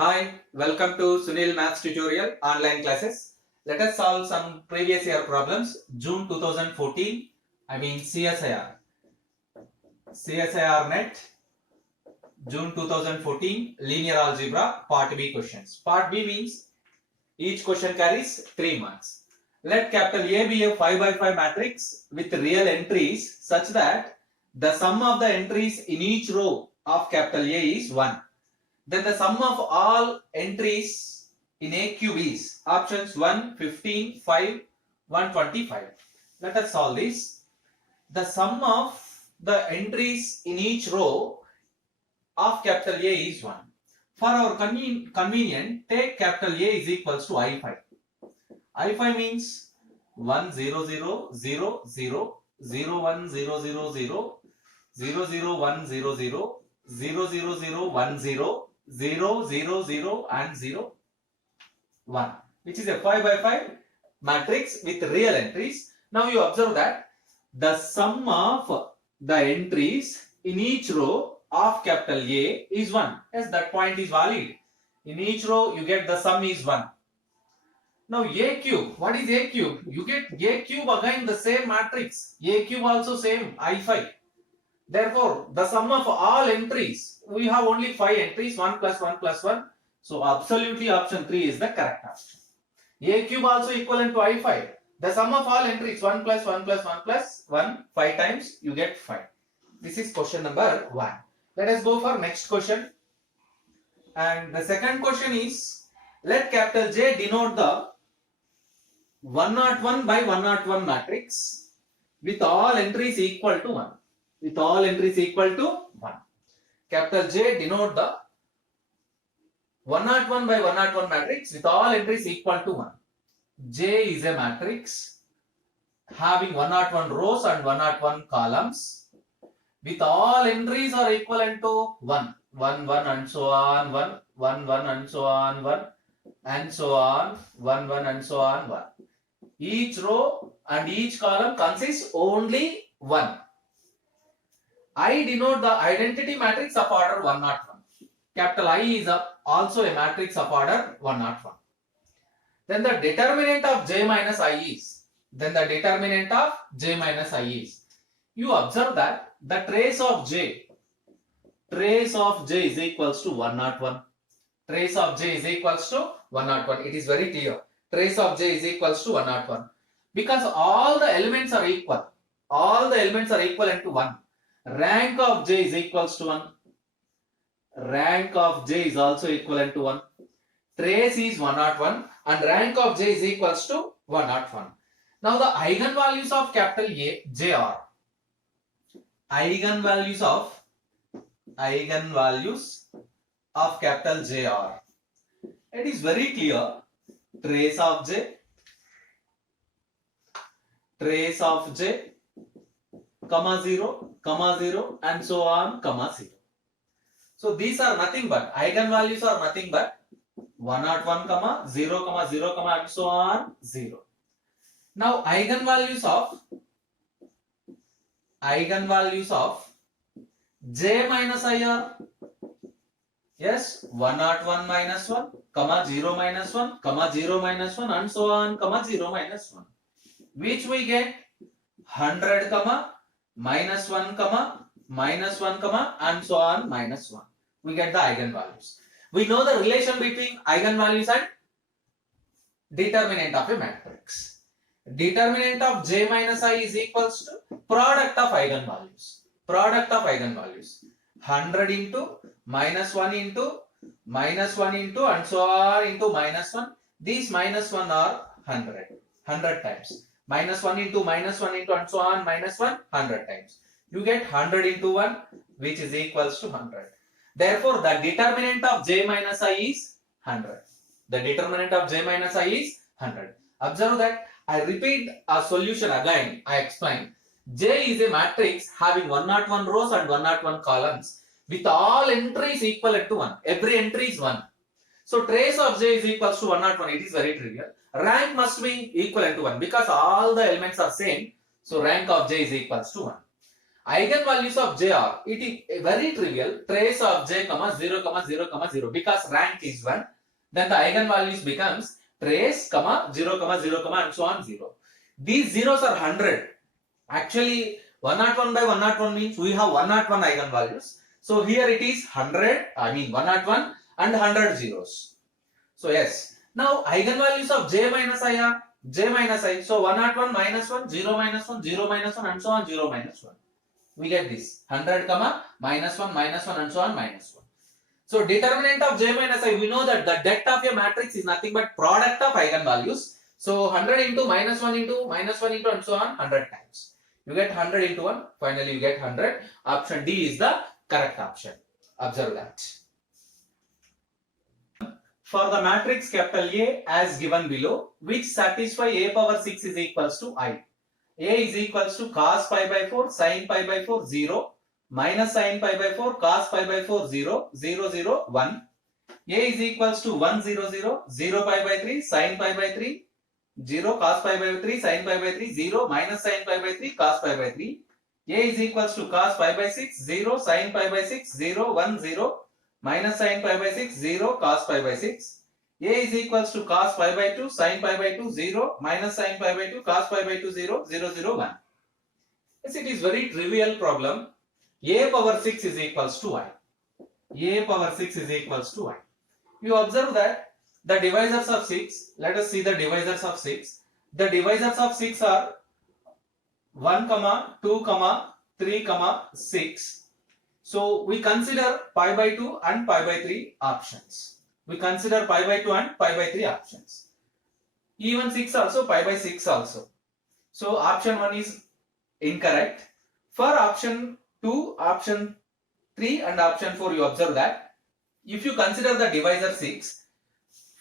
Hi, welcome to Sunil Maths Tutorial online classes. Let us solve some previous year problems. June 2014, CSIR net, June 2014, linear algebra, part B questions. Part B means each question carries 3 marks. Let capital A be a 5 by 5 matrix with real entries such that the sum of the entries in each row of capital A is 1. Then the sum of all entries in A cube is options 1, 15, 5, 125. Let us solve this. The sum of the entries in each row of capital A is 1. For our convenient, take capital A is equals to I5. I5 means 1, 0, 0, 0, 0, 0, 1, 0, 0, 0, 0, 0, 1, 0, 0, 0, 0, 0, 1, 0, 0, 0, 0 and 0, 1, which is a 5 by 5 matrix with real entries. Now you observe that the sum of the entries in each row of capital A is 1. Yes, that point is valid. In each row you get the sum is 1. Now A cube, what is A cube? You get A cube again the same matrix. A cube also same I5. Therefore, the sum of all entries, we have only 5 entries, 1 plus 1 plus 1. So, absolutely option 3 is the correct option. A cube also equivalent to I5. The sum of all entries, 1 plus 1 plus 1 plus 1, 5 times, you get 5. This is question number 1. Let us go for next question. And the second question is, let capital J denote the 101 by 101 matrix with all entries equal to 1. With all entries equal to 1. Capital J denote the 101 by 101 matrix with all entries equal to 1. J is a matrix having 101 rows and 101 columns with all entries are equivalent to 1. 1, 1 and so on, 1, 1, 1 and so on, 1 and so on, 1, 1 and so on, 1. Each row and each column consists only 1. I denote the identity matrix of order 101. Capital I is also a matrix of order 101. Then the determinant of J minus I is. You observe that the trace of J is equals to 101. Trace of J is equals to 101. It is very clear. Trace of J is equals to 101. Because all the elements are equal. All the elements are equivalent to 1. Rank of J is equals to 1. Rank of J is also equivalent to 1. Trace is 101 and rank of J is equals to 101. Now the eigenvalues of capital A, J are eigenvalues of capital J are. It is very clear. Trace of J, comma 0, comma 0 and so on, comma 0. So these are nothing but, eigenvalues are nothing but 101, comma 0, comma 0, comma and so on, 0. Now eigenvalues of J minus I are, yes, 101 minus 1, comma 0 minus 1, comma 0 minus 1 and so on, comma 0 minus 1. Which we get 100, comma minus 1, comma minus 1, comma and so on, minus 1. We get the eigenvalues. We know the relation between eigenvalues and determinant of a matrix. Determinant of J minus I is equals to product of eigenvalues. Product of eigenvalues. 100 into minus 1 into minus 1 into and so on into minus 1. These minus 1 are 100. 100 times. Minus 1 into minus 1 into and so on minus 1, 100 times. You get 100 into 1 which is equals to 100. Therefore, the determinant of J minus I is 100. The determinant of J minus I is 100. Observe that I repeat a solution again. I explain. J is a matrix having 101 rows and 101 columns with all entries equivalent to 1. Every entry is 1. So trace of J is equals to 101. It is very trivial. Rank must be equivalent to 1 because all the elements are same. So rank of J is equals to 1. eigenvalues of j are, it is very trivial, trace of j comma 0 comma 0 comma 0, because rank is 1, then the eigenvalues becomes trace comma 0 comma 0 comma and so on 0. These zeros are 100. Actually 101 by 101 means we have 101 eigenvalues. So here it is 100, I mean 101 and 100 zeros. So yes, now eigenvalues of j minus I are j minus I. So 101 minus 1, 0 minus 1, 0 minus 1 and so on 0 minus 1. We get this 100 comma minus 1 and so on minus 1. So determinant of j minus I, we know that the debt of a matrix is nothing but product of eigenvalues. So 100 into minus 1 into minus 1 into and so on 100 times. You get 100 into 1, finally you get 100. Option D is the correct option. Observe that. For the matrix capital A as given below, which satisfy a power 6 is equals to I. A is equals to cos pi by 4 sin pi by 4 0 minus sin pi by 4 cos pi by 4 0 0 0 1. A is equals to 1 0 0 0 pi by 3 sin pi by 3 0 cos pi by 3 sin pi by 3 0 minus sin pi by 3 cos pi by 3. A is equals to cos pi by 6 0 sin pi by 6 0 1 0 minus sin pi by 6 0 cos pi by 6. A is equals to cos pi by 2 sin pi by 2 0 minus sin pi by 2 cos pi by 2 0 0 0 1. Yes, it is very trivial problem. A power 6 is equals to I. A power 6 is equals to I. You observe that the divisors of 6, let us see the divisors of 6. The divisors of 6 are 1, 2, 3, 6. So we consider pi by 2 and pi by 3 options. We consider pi by 2 and pi by 3 options. Even 6 also, pi by 6 also. So option 1 is incorrect. For option 2, option 3 and option 4, you observe that if you consider the divisor 6,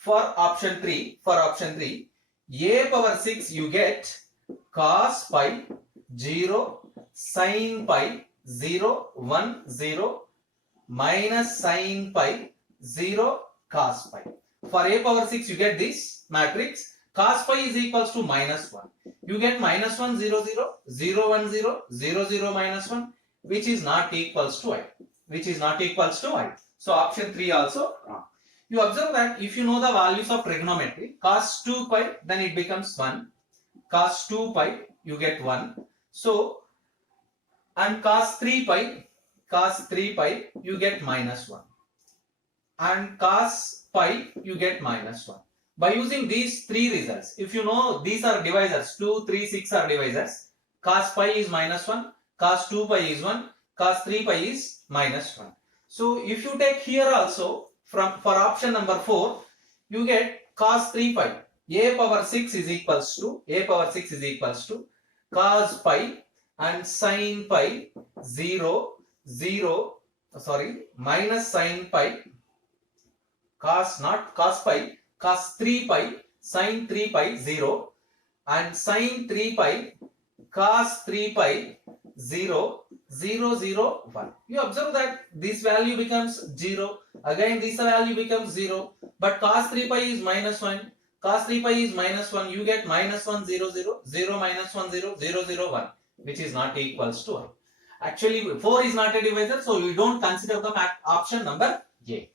for option 3, a power 6 you get cos pi 0 sin pi 0 1 0 minus sin pi 0 cos pi. For a power 6 you get this matrix cos pi is equals to minus 1. You get minus 1 0 0 0 1 0 0 0 minus 1, which is not equals to I. So option 3 also wrong. You observe that if you know the values of trigonometry, cos 2 pi then it becomes 1. Cos 2 pi you get 1. So and cos 3 pi you get minus 1. And cos pi you get minus 1. By using these three results, if you know these are divisors, 2, 3, 6 are divisors, cos pi is minus 1, cos 2 pi is 1, cos 3 pi is minus 1. So if you take here also for option number 4, you get cos 3 pi, a power 6 is equals to cos pi and sin pi 0 0 minus sin pi cos pi cos 3 pi sin 3 pi 0 and sin 3 pi cos 3 pi 0 0 0 1. You observe that this value becomes 0, again this value becomes 0, but cos 3 pi is minus 1, you get minus 1 0 0 0 minus 1 0 0 0 1, which is not equals to I. Actually 4 is not a divisor, so we don't consider the option number A.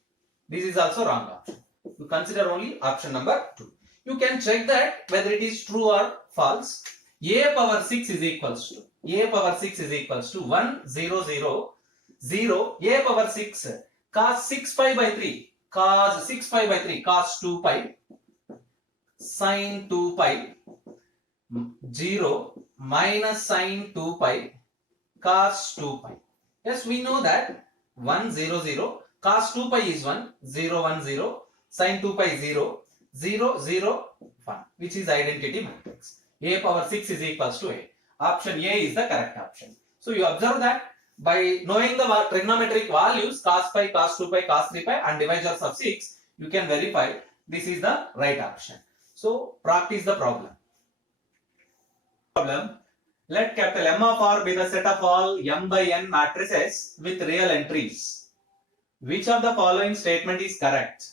This is also wrong option. You consider only option number 2. You can check that whether it is true or false. A power 6 is equals to 1 0 0 0 a power 6 cos 6 pi by 3 cos 2 pi sin 2 pi 0 minus sin 2 pi cos 2 pi. Yes, we know that 1 0 0 cos 2 pi is 1 0 1 0 sin 2 pi 0 0 0 1, which is identity matrix. A power 6 is equals to A. Option A is the correct option. So you observe that by knowing the trigonometric values cos pi, cos 2 pi, cos 3 pi and divisors of 6, you can verify this is the right option. So practice the problem. Let capital M of R be the set of all m by n matrices with real entries. Which of the following statement is correct?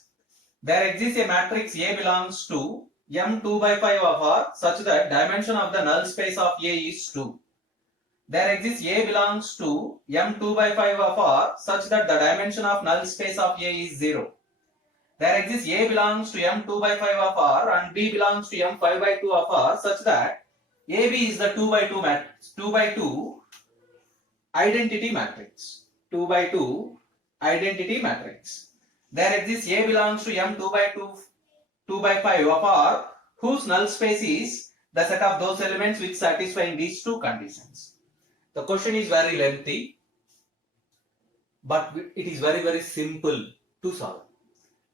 There exists a matrix A belongs to M 2 by 5 of R such that dimension of the null space of A is 2. there exists A belongs to M2 by 5 of R such that the dimension of null space of A is 0. There exists A belongs to M2 by 5 of R and B belongs to M5 by 2 of R such that AB is the 2 by 2 matrix, 2 by 2 identity matrix. 2 by 2 identity matrix. There exists A belongs to M2 by 2 by 5 of R whose null space is the set of those elements which satisfying these two conditions. The question is very lengthy, but it is very simple to solve.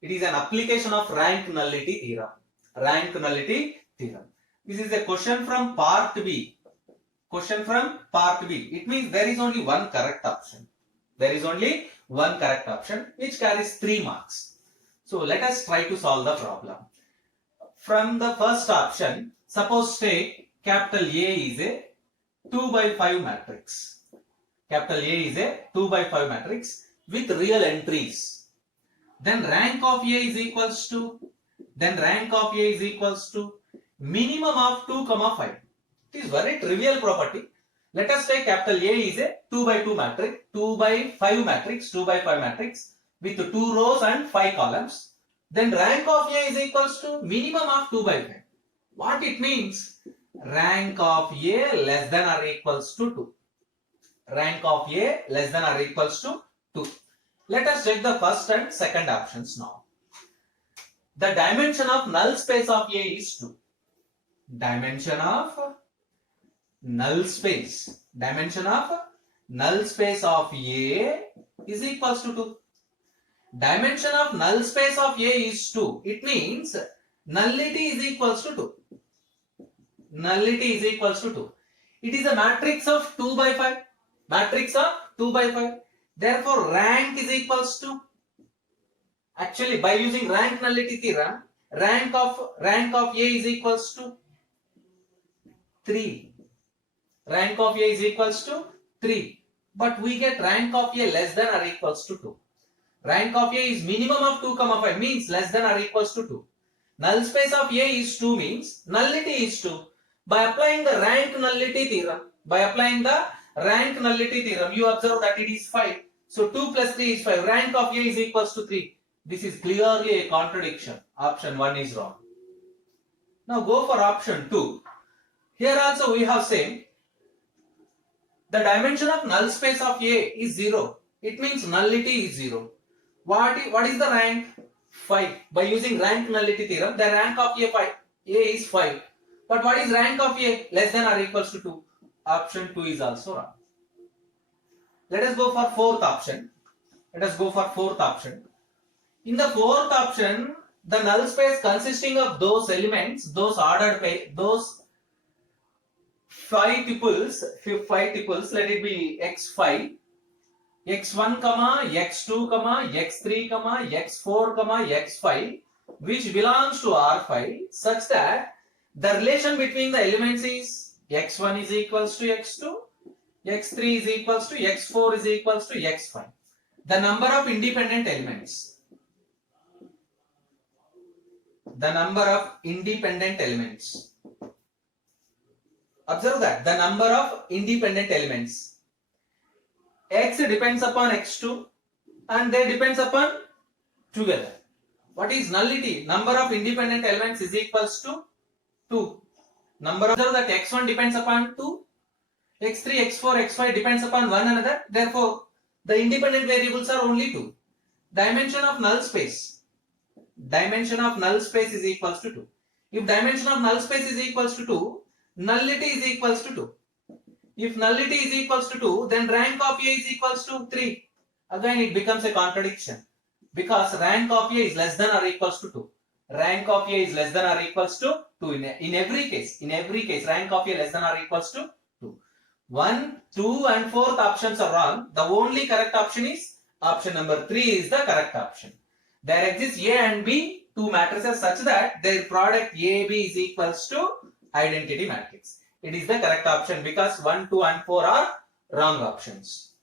It is an application of rank nullity theorem. Rank nullity theorem. This is a question from part B. Question from part B. It means there is only one correct option. There is only one correct option which carries 3 marks. So let us try to solve the problem. From the first option, suppose say capital A is a 2 by 5 matrix. Capital A is a 2 by 5 matrix with real entries. Then rank of A is equals to minimum of 2, 5. It is very trivial property. Let us take capital A is a 2 by 2 matrix, 2 by 5 matrix with 2 rows and 5 columns. Then rank of A is equals to minimum of 2 by 5. What it means? Rank of A less than or equals to 2. Rank of A less than or equals to 2. Let us check the first and second options now. The dimension of null space of A is 2. Dimension of null space of A is equals to 2. Dimension of null space of A is 2. It means nullity is equals to 2. Nullity is equals to 2. It is a matrix of 2 by 5. Matrix of 2 by 5. Therefore, rank is equals to, actually by using rank nullity theorem, rank of A is equals to 3. Rank of A is equals to 3. But we get rank of A less than or equals to 2. Rank of A is minimum of 2, 5 means less than or equals to 2. Null space of A is 2 means nullity is 2. By applying the rank nullity theorem, you observe that it is 5. So 2 plus 3 is 5. Rank of A is equals to 3. This is clearly a contradiction. Option 1 is wrong. Now go for option 2. Here also we have same. The dimension of null space of A is 0. It means nullity is 0. What is the rank? 5. By using rank nullity theorem, the rank of A is 5. But what is rank of A? Less than or equals to 2. Option 2 is also wrong. Let us go for fourth option. In the fourth option, the null space consisting of those elements, those 5 tuples, let it be x5, x1, x2, x3, x4, x5, which belongs to R5, such that the relation between the elements is x1 is equals to x2, x3 is equals to x4 is equals to x5. The number of independent elements. Observe that the number of independent elements. X depends upon x2 and they depends upon together. What is nullity? Number of independent elements is equals to 2. Observe that x1 depends upon 2. x3, x4, x5 depends upon one another. Therefore, the independent variables are only 2. Dimension of null space is equals to 2. If dimension of null space is equals to 2, nullity is equals to 2. If nullity is equals to 2, then rank of A is equals to 3. Again, it becomes a contradiction because rank of A is less than or equals to 2. Rank of A is less than or equals to 2 in every case. Rank of A less than or equals to 2. 1, 2 and 4th options are wrong. The only correct option is option number 3 is the correct option. There exists A and B, two matrices such that their product AB is equals to identity matrix. It is the correct option because 1, 2 and 4 are wrong options.